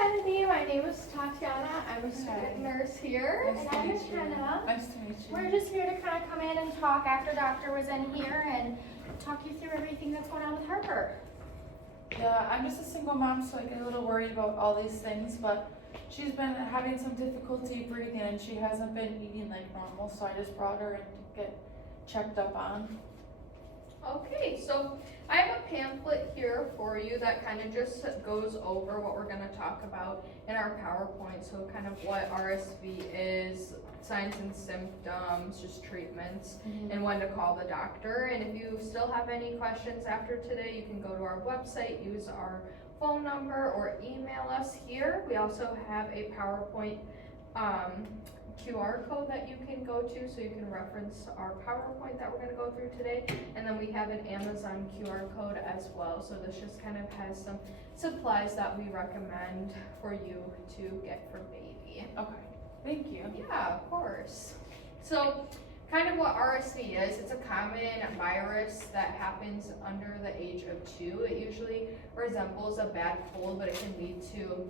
Kennedy. My name is Tatiana. I'm a student nurse here. Nice and to I'm meet you. McKenna. Nice to meet you. We're just here to kind of come in and talk after Doctor was in here and talk you through everything that's going on with Harper. Yeah, I'm just a single mom, so I get a little worried about all these things, but she's been having some difficulty breathing and she hasn't been eating like normal, so I just brought her in to get checked up on. Okay, so I have a pamphlet here for you that kind of just goes over what we're going to talk about in our PowerPoint. So kind of what RSV is, signs and symptoms, just treatments, and when to call the doctor. And if you still have any questions after today, you can go to our website, use our phone number, or email us here. We also have a PowerPoint QR code that you can go to, so you can reference our PowerPoint that we're going to go through today. And then we have an Amazon QR code as well, so this just kind of has some supplies that we recommend for you to get for baby. Okay, thank you. Yeah, of course. So kind of what RSV is, it's a common virus that happens under the age of 2. It usually resembles a bad cold, but it can lead to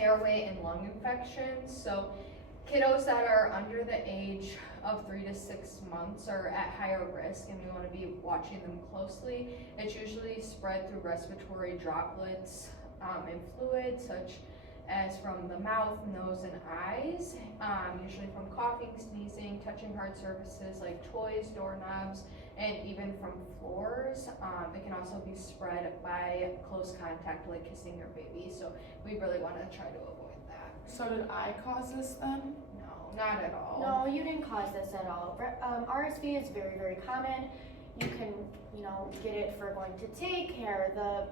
airway and lung infections. So kiddos that are under the age of 3 to 6 months are at higher risk, and we want to be watching them closely. It's usually spread through respiratory droplets and fluids, such as from the mouth, nose, and eyes, usually from coughing, sneezing, touching hard surfaces like toys, doorknobs, and even from floors. It can also be spread by close contact, like kissing your baby, so we really want to try to avoid that. So did I cause this then? No, not at all. No, you didn't cause this at all. RSV is very, very common. You can, get it for going to daycare, the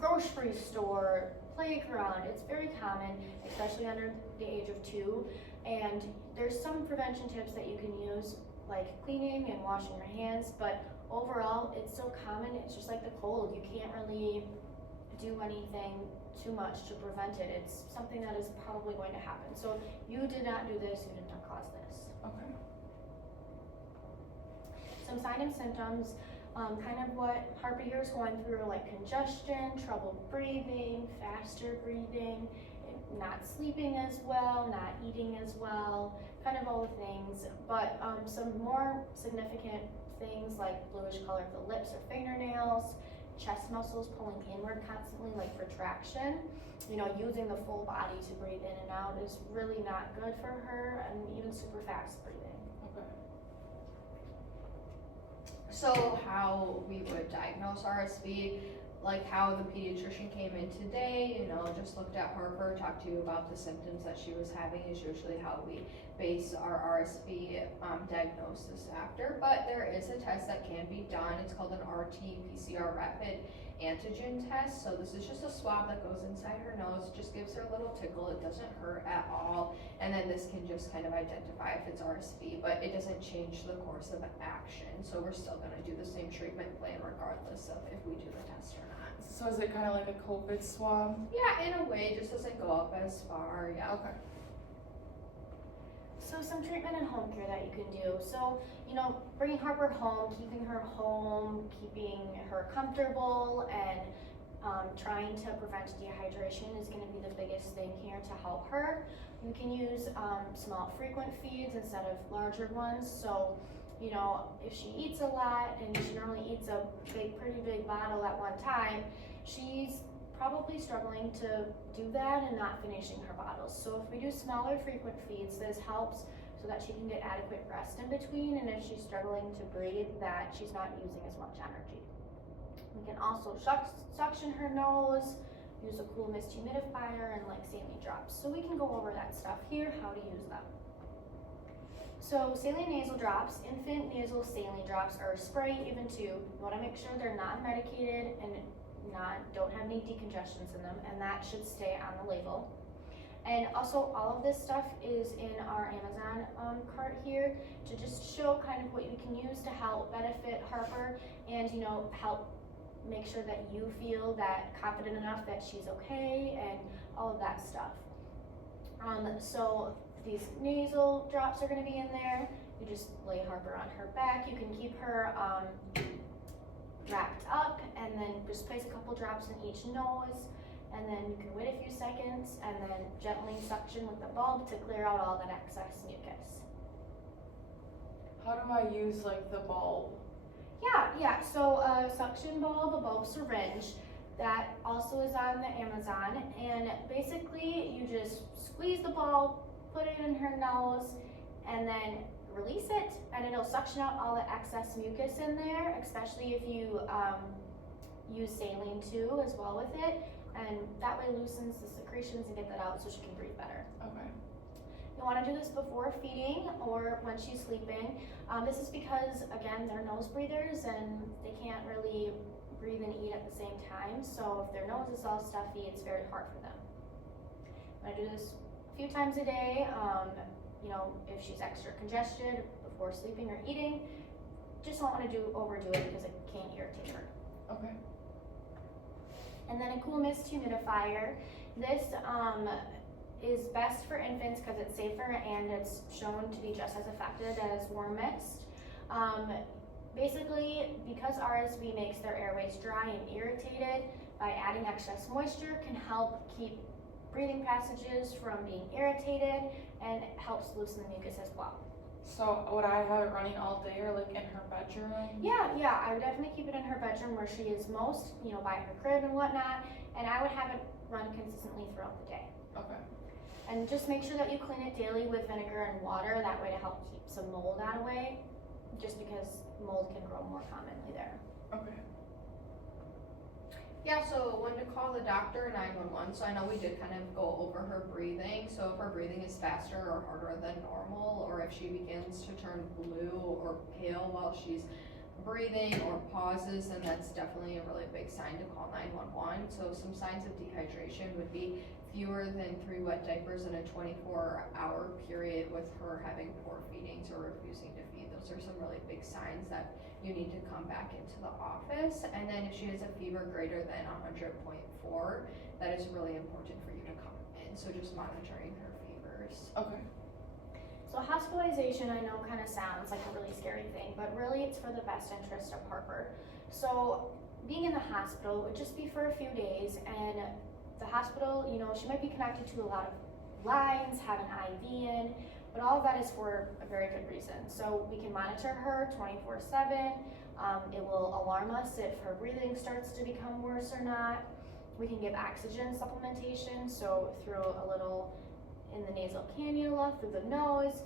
grocery store, playground. It's very common, especially under the age of 2. And there's some prevention tips that you can use, like cleaning and washing your hands. But overall, it's so common. It's just like the cold. You can't really do anything too much to prevent it. It's something that is probably going to happen. So you did not do this, you did not cause this. Okay. Some signs and symptoms, kind of what Harper here is going through, like congestion, trouble breathing, faster breathing, not sleeping as well, not eating as well, kind of all the things. But some more significant things like bluish color of the lips or fingernails, chest muscles pulling inward constantly, like retraction. Using the full body to breathe in and out is really not good for her, and even super fast breathing. Okay. So how we would diagnose RSV, like how the pediatrician came in today, just looked at Harper, talked to you about the symptoms that she was having, is usually how we base our RSV diagnosis after. But there is a test that can be done. It's called an RT-PCR rapid antigen test. So this is just a swab that goes inside her nose, just gives her a little tickle. It doesn't hurt at all. And then this can just kind of identify if it's RSV, but it doesn't change the course of action. So we're still going to do the same treatment plan regardless of if we do the test or not. So is it kind of like a COVID swab? Yeah, in a way, it just doesn't go up as far. Yeah. Okay. So some treatment and home care that you can do. So, bringing Harper home, keeping her comfortable, and trying to prevent dehydration is going to be the biggest thing here to help her. You can use small frequent feeds instead of larger ones. So, if she eats a lot and she normally eats a pretty big bottle at one time, she's probably struggling to do that and not finishing her bottles. So if we do smaller frequent feeds, this helps so that she can get adequate rest in between, and if she's struggling to breathe, that she's not using as much energy. We can also suction her nose, use a cool mist humidifier, and like saline drops. So we can go over that stuff here, how to use them. So saline nasal drops, infant nasal saline drops are a spray, even tube. You want to make sure they're non-medicated and don't have any decongestants in them, and that should stay on the label. And also all of this stuff is in our Amazon cart here to just show kind of what you can use to help benefit Harper and help make sure that you feel that confident enough that she's okay and all of that stuff. So these nasal drops are going to be in there. You just lay Harper on her back. You can keep her wrapped up and then just place a couple drops in each nose. and then you can wait a few seconds and then gently suction with the bulb to clear out all that excess mucus. How do I use like the bulb? Yeah, so a suction bulb, a bulb syringe, that also is on the Amazon, and basically you just squeeze the bulb, put it in her nose, and then release it, and it'll suction out all the excess mucus in there, especially if you use saline too as well with it, and that way loosens the secretions and get that out so she can breathe better. Okay. You want to do this before feeding or when she's sleeping. This is because, again, they're nose breathers and they can't really breathe and eat at the same time. So if their nose is all stuffy, it's very hard for them. I'm going to do this a few times a day. If she's extra congested before sleeping or eating, just don't want to overdo it because it can irritate her. Okay. And then a cool mist humidifier. This is best for infants because it's safer and it's shown to be just as effective as warm mist. Basically, because RSV makes their airways dry and irritated, by adding excess moisture can help keep breathing passages from being irritated and helps loosen the mucus as well. So would I have it running all day or like in her bedroom? Yeah, I would definitely keep it in her bedroom where she is most, by her crib and whatnot, and I would have it run consistently throughout the day. Okay. And just make sure that you clean it daily with vinegar and water, that way to help keep some mold out of the way, just because mold can grow more commonly there. Okay. Yeah, so when to call the doctor, 911. So I know we did kind of go over her breathing. So if her breathing is faster or harder than normal, or if she begins to turn blue or pale while she's breathing or pauses, then that's definitely a really big sign to call 911. So some signs of dehydration would be fewer than 3 wet diapers in a 24-hour period with her having poor feedings or refusing to feed. Those are some really big signs that you need to come back into the office. And then if she has a fever greater than 100.4, that is really important for you to come in. So just monitoring her fevers. Okay. So hospitalization, I know kind of sounds like a really scary thing, but really it's for the best interest of Harper. So being in the hospital would just be for a few days, and the hospital, she might be connected to a lot of lines, have an IV in, but all of that is for a very good reason. So we can monitor her 24/7. It will alarm us if her breathing starts to become worse or not. We can give oxygen supplementation, so through a little in the nasal cannula through the nose.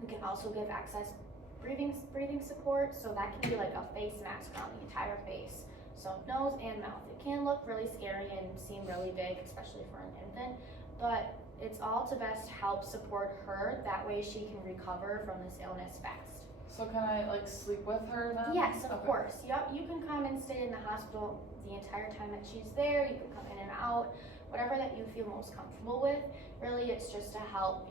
We can also give excess breathing support, so that can be like a face mask around the entire face. So nose and mouth. It can look really scary and seem really big, especially for an infant, but it's all to best help support her. That way she can recover from this illness fast. So can I like sleep with her then? Yes, of Okay. course. Yep, you can come and stay in the hospital the entire time that she's there. You can come in and out, whatever that you feel most comfortable with. Really, it's just to help,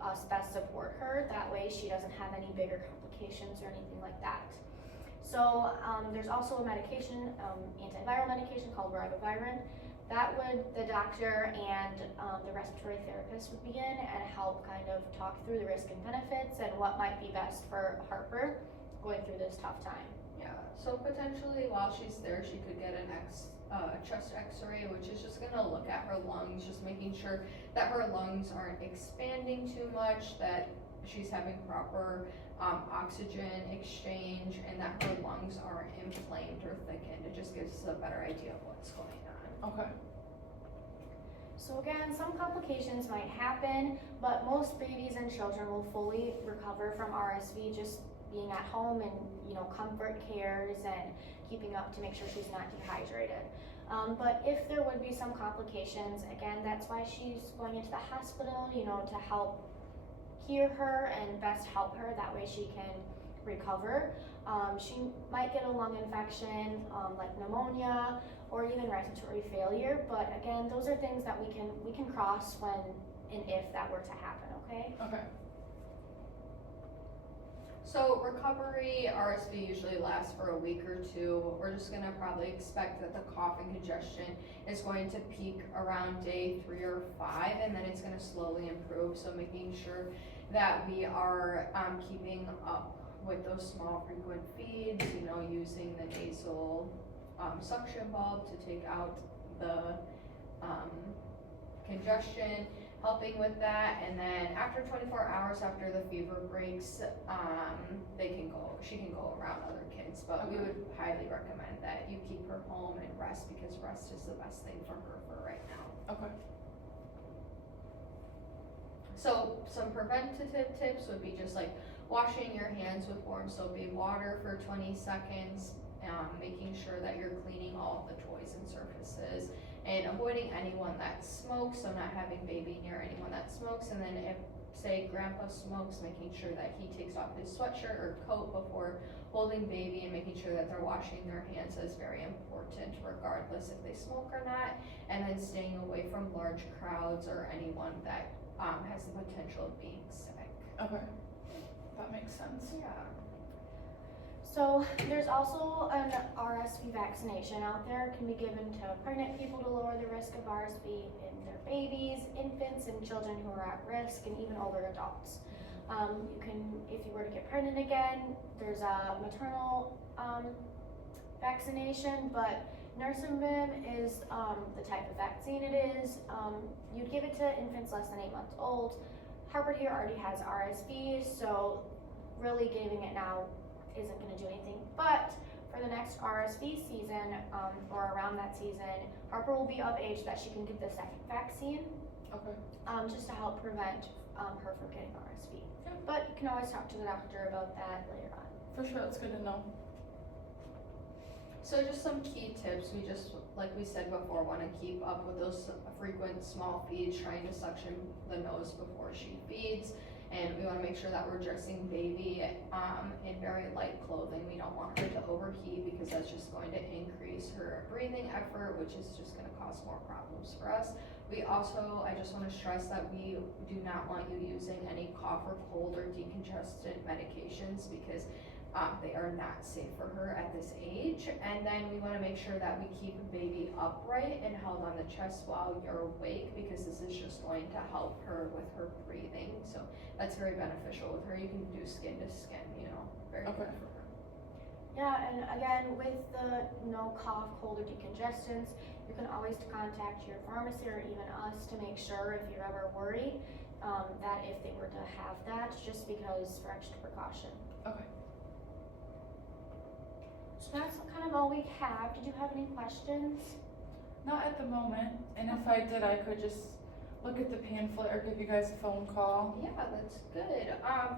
us best support her. That way she doesn't have any bigger complications or anything like that. So there's also a medication, antiviral medication called ribavirin. That would the doctor and the respiratory therapist would begin and help kind of talk through the risk and benefits and what might be best for Harper going through this tough time. Yeah, so potentially while she's there, she could get a chest x-ray, which is just gonna look at her lungs, just making sure that her lungs aren't expanding too much, that she's having proper oxygen exchange, and that her lungs aren't inflamed or thickened. It just gives us a better idea of what's going on. Okay. So again, some complications might happen, but most babies and children will fully recover from RSV just being at home and comfort cares and keeping up to make sure she's not dehydrated. But if there would be some complications, again, that's why she's going into the hospital, to help hear her and best help her. That way she can recover. She might get a lung infection, like pneumonia, or even respiratory failure. But again, those are things that we can cross when and if that were to happen. Okay. Okay. So recovery, RSV usually lasts for a week or 2. We're just gonna probably expect that the cough and congestion is going to peak around day 3 or 5, and then it's gonna slowly improve. So making sure that we are keeping up with those small frequent feeds, using the nasal suction bulb to take out the congestion, helping with that, and then after 24 hours after the fever breaks, she can go around other kids, but we Okay. would highly recommend that you keep her home and rest, because rest is the best thing for her for right now. Okay. So some preventative tips would be just like washing your hands with warm soapy water for 20 seconds, making sure that you're cleaning all of the toys and surfaces, and avoiding anyone that smokes, so not having baby near anyone that smokes. And then if, say, grandpa smokes, making sure that he takes off his sweatshirt or coat before holding baby, and making sure that they're washing their hands is very important regardless if they smoke or not. And then staying away from large crowds or anyone that has the potential of being sick. Okay. That makes sense. Yeah. So there's also an RSV vaccination out there. It can be given to pregnant people to lower the risk of RSV in their babies, infants, and children who are at risk, and even older adults. You can, if you were to get pregnant again, there's a maternal vaccination, but Nursing is the type of vaccine it is. You'd give it to infants less than 8 months old. Harvard here already has RSV, so really giving it now isn't going to do anything. But for the next RSV season, or around that season, Harper will be of age that she can get the second vaccine, Okay. just to help prevent her from getting RSV. Yeah. But you can always talk to the doctor about that later on. For sure, it's good to know. So just some key tips, we just, like we said before, want to keep up with those frequent small feeds, trying to suction the nose before she feeds. And we want to make sure that we're dressing baby in very light clothing. We don't want her to overheat, because that's just going to increase her breathing effort, which is just going to cause more problems for us. We also, I just want to stress that we do not want you using any cough or cold or decongestant medications, because they are not safe for her at this age. And then we want to make sure that we keep baby upright and held on the chest while you're awake, because this is just going to help her with her breathing. So that's very beneficial with her. You can do skin to skin, very good Okay. for her. Yeah, and again, with the no cough, cold, or decongestants, you can always contact your pharmacy or even us to make sure, if you're ever worried, that if they were to have that, just because for extra precaution. Okay. So that's kind of all we have. Did you have any questions? Not at the moment, and if I did, I could just look at the pamphlet or give you guys a phone call. Yeah, that's good.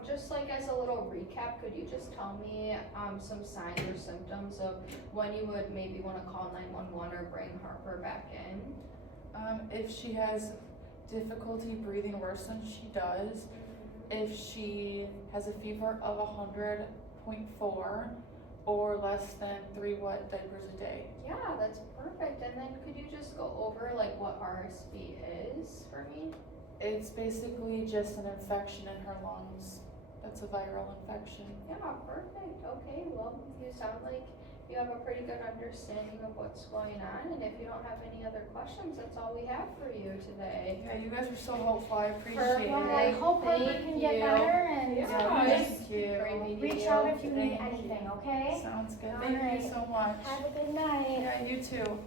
Just like as a little recap, could you just tell me some signs or symptoms of when you would maybe want to call 911 or bring Harper back in? If she has difficulty breathing worse than she does, if she has a fever of 100.4 or less than 3 wet diapers a day. Yeah, that's perfect. And then could you just go over like what RSV is for me? It's basically just an infection in her lungs. That's a viral infection. Yeah, perfect. Okay, well, you sound like you have a pretty good understanding of what's going on. And if you don't have any other questions, that's all we have for you today. Yeah, you guys are so helpful. I appreciate Well, it. I hope Harper Thank can get you. better, and Yeah, just thank you. Great meeting reach you. out if you need Thank you. anything, okay? Sounds good. All Thank right. you so much. Have a good night. Yeah, you too.